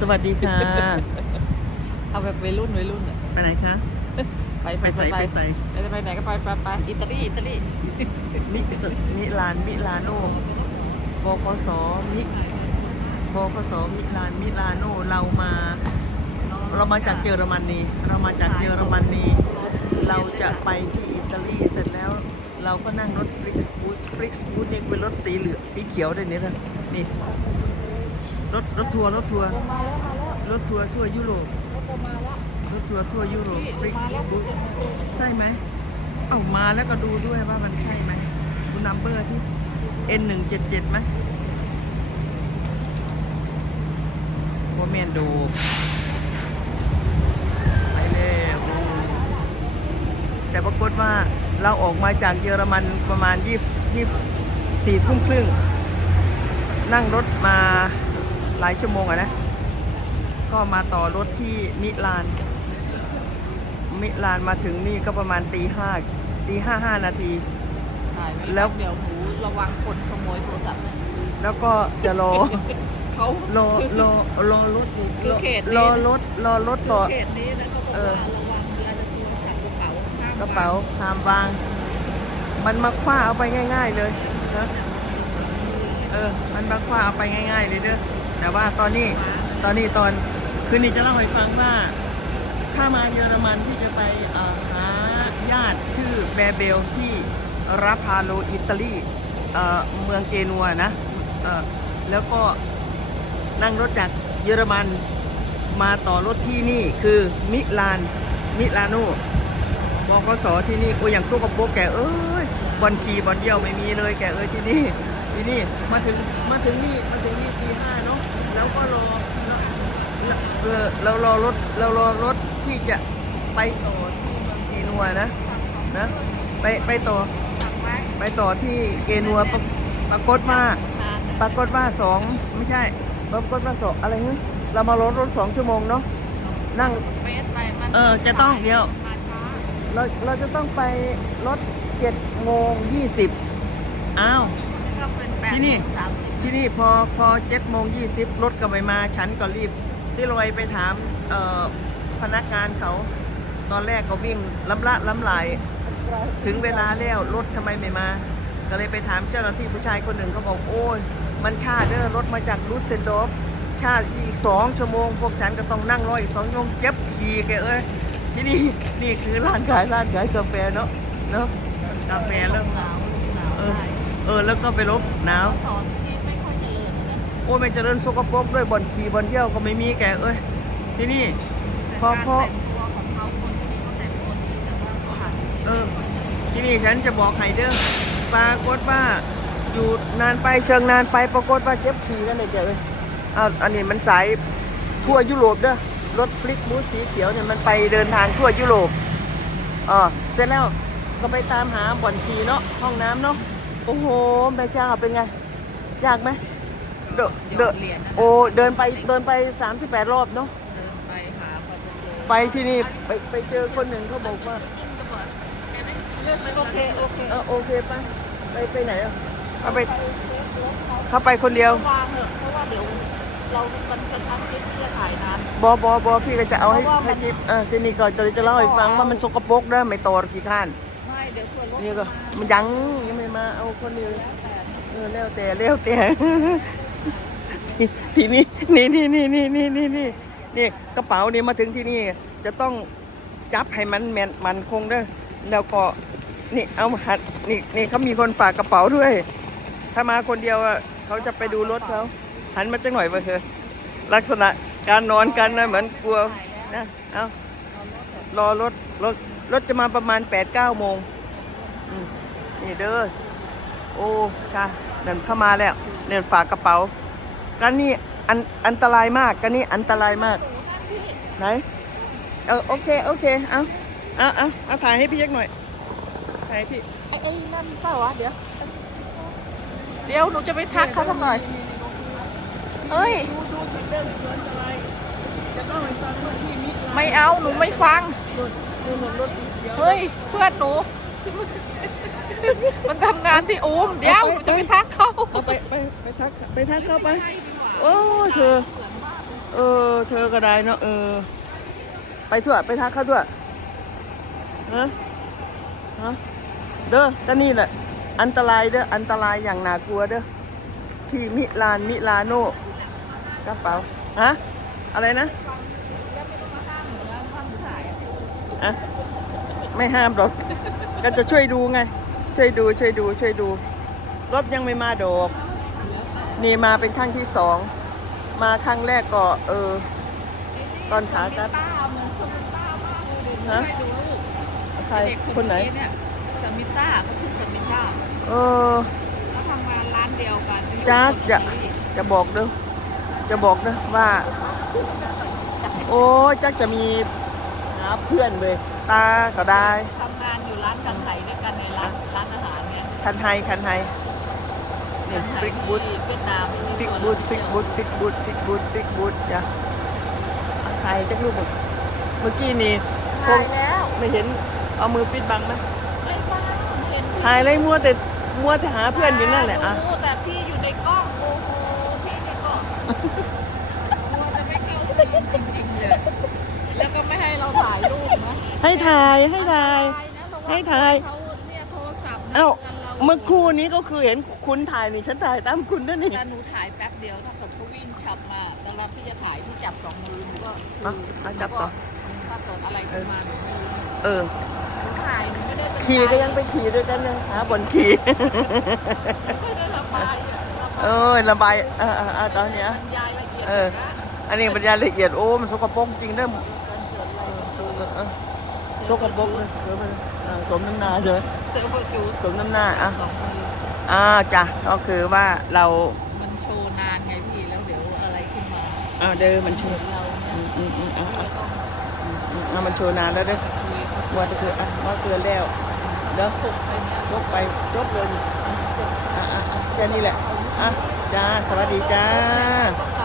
สวัสดีค่ะ เอาแบบวัยรุ่นวัยรุ่นอะไปไหนคะ ไปไปใส่ไปใส่ไปไปไหนก็ไปไปไปอิตาลีอิตาลีมิมิลานมิลานโนบกสมิบกสมิลานมิลานโนเรามา เรามาจากเยอรมนีเรามาจากเยอรมนีเราจะไปที่อิตาลีเสร็จแล้วเราก็นั่งรถฟริกส์บูสฟริกส์บูสนี่เป็นรถสีเหลืองสีเขียวด้วยนี่นะนี่ รถรถทัวร์รถทัวร์มาแล้วมาแล้วรถทัวร์ทั่วยุโรปรถมาแล้วรถทัวร์ทั่วยุโรปฟริกมาส์แล้วบูสเจ็ดนาทีใช่ไหมเอามาแล้วก็ดูด้วยว่ามันใช่ไหมดูนัมเบอร์ที่ N หนึ่งเจ็ดเจ็ดไหมว่าแมนดูไปเลยโอ้แต่ปรากฏว่าเราออกมาจากเยอรมันประมาณยี่ยี่สี่ทุ่มครึ่ง นั่งรถมา หลายชั่วโมงอะนะ ก็มาต่อรถที่มิลาน มิลานมาถึงนี่ก็ประมาณตีห้าตีห้าห้านาที ถ่ายไว้แล้วเดี๋ยวหนูระวังคนขโมยโทรศัพท์นะแล้วก็จะรอ เขารอรอรอรถอีกคือเขตนี้รอรถรอรถต่อ เขตนี้นะเขาบอกเออว่าระวังเวลาจะโทรศัพท์กระเป๋าห้ามกระเป๋าหามวาง มันมาคว้าเอาไปง่าย ๆ เลยนะ เออ มันมาคว้าเอาไปง่าย ๆ เลยเด้อ แต่ว่าตอนนี้ตอนนี้ตอนคืนนี้จะเล่าให้ฟังว่า ถ้ามาเยอรมันที่จะไปหาญาติชื่อแบร์เบลที่ราพาโลอิตาลีเอ่อเมืองเกนัวนะแล้วก็นั่งรถจากเยอรมันมาต่อรถที่นี่คือมิลานมิลานโนบกสที่นี่โอ้ยอย่างสู้กับโป๊กแกเอ้ยบอลขี่บอลเยี่ยวไม่มีเลยแกเอ้ยที่นี่ที่นี่มาถึงมาถึงนี่มาถึงนี่ตีห้าเนาะ แล้วก็รอเออเรารอรถเรารอรถที่จะไปต่อที่เมืองเกนัวนะนะไปไปต่อไปต่อที่เกนัวปรากปรากฏว่าปรากฏว่าสองไม่ใช่ปรากฏว่าสองอะไรเงี้ยเรามารถรถสองชั่วโมงเนาะนั่งเออจะต้องเดี๋ยวเราเราจะต้องไปรถเจ็ดโมงยี่สิบอ้าวที่นี่สามสิ ที่นี่พอพอเจ็ดโมงยี่สิบรถก็ไม่มา ฉันก็รีบซิลอยไปถามเออพนักงานเขาตอนแรกก็วิ่งล้ำละล้ำไหลถึงเวลาแล้วรถทำไมไม่มา ก็เลยไปถามเจ้าหน้าที่ผู้ชายคนหนึ่งเขาบอกโอ้ย มันชาเด้อรถมาจากลูสเซนดอฟชาอีกสองชั่วโมง พวกฉันก็ต้องนั่งรออีกสองชั่วโมงเจ็บขี่แกเอ้ยที่นี่นี่คือร้านขายร้านขายกาแฟเนาะเนาะกาแฟแล้วเออเออแล้วก็ไปลบหนาว อ้ยไม่เจริญสกปรกด้วยบ่อนขี่บ่อนเยี่ยวก็ไม่มีแกเอ้ยที่นี่แต่พอการพอแต่งตัวของเขาคนที่นี่เขาแต่งตัวดีแต่ว่าสถานที่เออที่นี่ฉันจะบอกให้เด้อปรากฏว่าอยู่นานไปเชิงนานไปปรากฏว่าเจ็บขี่กันเลยแกเอ้ยอ้าวอันนี้มันสายทั่วยุโรปเด้อรถฟลิกบูสสีเขียวเนี่ยมันไปเดินทางทั่วยุโรปอ๋อเสร็จแล้วก็ไปตามหาบ่อนขี่เนาะห้องน้ำเนาะโอ้โหแม่เจ้าเป็นไง ยากไหม เดอะเดอะเหรียญนะโอ้เดินไปเดินไป 38 รอบเนาะเดินไปหาปปโไปที่นี่ไปไปเจอคนหนึ่งเขาบอกว่า โอเคโอเคเออโอเคไปไปไปไหนอะเขาไปเขาไปคนเดียววางเถอะเพราะว่าเดี๋ยวเรามันกระชั้นชิดที่จะถ่ายนานบอบอบอพี่ก็จะเอาให้เพราะว่ามัให้นจิ๊บเออทีนี้ก็จะจะเล่าให้ฟังว่ามันสกปรกเด้อไม่โตอกี่ข้านไม่เดี๋ยวเพื่อนรถนี่ก็มันยังยังไม่มาเอาคนเดียวเออแล้วแต่แล้วแต่ ทีนี้นี่นี่นี่นี่นี่นี่นี่นี่กระเป๋านี่มาถึงที่นี่ จะต้องจับให้มันแมนมันคงเด้อแล้วก็นี่เอาหัดนี่นี่เขามีคนฝากกระเป๋าด้วย ถ้ามาคนเดียวเขาจะไปดูรถเขาหันมาจังหน่อยไปเถอะลักษณะการนอนกันนะเหมือนกลัวนะเอารอรถรถรถจะมาประมาณ8ปดเก้าโมงนี่เด้อโอ้ค่ะนั่นเข้ามาแล้วเนี่ยฝากกระเป๋า กันนี่อันอันตรายมากกันนี่อันตรายมาก ไหนเออโอเคโอเคเอาเอาเอาเอาถ่ายให้พี่ยักหน่อยถ่ายให้พี่ไอ้ไอ้นั่นเปล่าวะเดี๋ยวเดี๋ยวหนูจะไปทักเขาสักหน่อยเฮ้ยดูดูฉันเริ่มเกินอะไรจะต้องให้ฟังว่าที่มิไม่เอาหนูไม่ฟังรถดูเหมือนรถสีเขียวเฮ้ยเพื่อนหนู มันทำงานที่อูมเดี๋ยวหนูจะไปทักเขาเอาไปไปไปทักไปทักเข้าไป โอ้เธอ เออ เธอก็ได้เนาะเออ ไปทั่วไปทักเขาทั่วฮะฮะเด้อก็นี่แหละ อันตรายเด้อ อันตรายอย่างน่ากลัวเด้อ ที่มิลานมิลาโนกระเป๋า ฮะ อะไรนะไม่ห้ามหนูนะท่านถ่ายอะอะไม่ห้ามหรอกก็จะช่วยดูไง ช่วยดูช่วยดูช่วยดู รถยังไม่มาดอก นี่มาเป็นครั้งที่สอง มาครั้งแรกก็เออ ตอนขากลับสมิต้าเหมือนสมิต้ามากเลยดิฮะให้ดูลูกใครเด็กคนไหนเยสมิต้าเขาชื่อสมิต้าเออเขาทำงานร้านเดียวกันอยู่จ๊ะชลบุจะรีจะบอกเด้อจะบอกเด้อว่า โอ้ยจักจะมีหาเพื่อนเลยตาก็ได้ทำงานอยู่ร้านกังไห่ด้วยกันในร้านร้านอาหารเนี่ยคันไฮคันไฮ นี่กังไห่ฟิกบูทที่เวียดนามที่ฟิกตัวบูทเราฟิกบูทฟิกบูทฟิกบูทฟิกบูทจ้ะอะถ่ายจักรูปหนึ่งเมื่อกี้นี่คถ่างยแล้วไม่เห็นเอามือปิดบังไหมไม่บ้างเห็นถ่ายเลยมัวแต่มัวแต่หาเพื่อนอยู่นั่นแหละอะรู้แต่พี่อยู่ในกล้องโอ้โหพี่ในกล้องกลัวจะไม่เข้าซีนจริงๆเลยแล้วก็ไม่ให้เราถ่ายรูปนะให้ถ่ายให้ถ่ายให้ถ่ายเขาเนี่ยโทรศัพท์นะเอ้าตืนร เมื่อครู่นี้ก็คือเห็นคุณถ่ายนี่ฉันถ่ายตามคุณนั่นนี่แต่หนูถ่ายแป๊บเดียวถ้าเกิดเขาวิ่งฉับมาแต่ละพี่จะถ่ายพี่จับสองมือหนูก็คืออะอะจับต่อ ถ้าเกิดอะไรขึ้นมาหนูไม่รู้เออ หนูถ่ายหนูไม่ได้เป็นขี่ก็ยังไปขี่ด้วยกันนะหาบนขี่ ไม่ได้ระบายอะระบายเออระบายเออเออเออตอนเนี้ย บรรยายละเอียดเออ นะอันนี้บรรยายละเอียดโอ้มันสกปรกจริงเด้อ เกิดเกิดอะไรขึ้นเออเออ สกปรกเลยเดี๋ยวมันอ่าสมน้ำหน้าเฉยเซอร์เวอร์ชูดสมน้ำหน้าอะสองมืออ่าจ้ะก็คือว่าเรามันโชว์นานไงพี่แล้วเดี๋ยวอะไรขึ้นมาอ่าเดินมันโชเหมือว์นเราเนี่ยอืมอืมอืมอะพี่อะก็ต้องอืมอืมอะมันโชว์นานแล้วเด้อคุยว่าจะคืออะว่าเตือนแล้วเด้อฉกไปเนี่ย ยกไปยกเลยอะอะอะแค่นี้แหละ อะ จ้า สวัสดีจ้าต้อง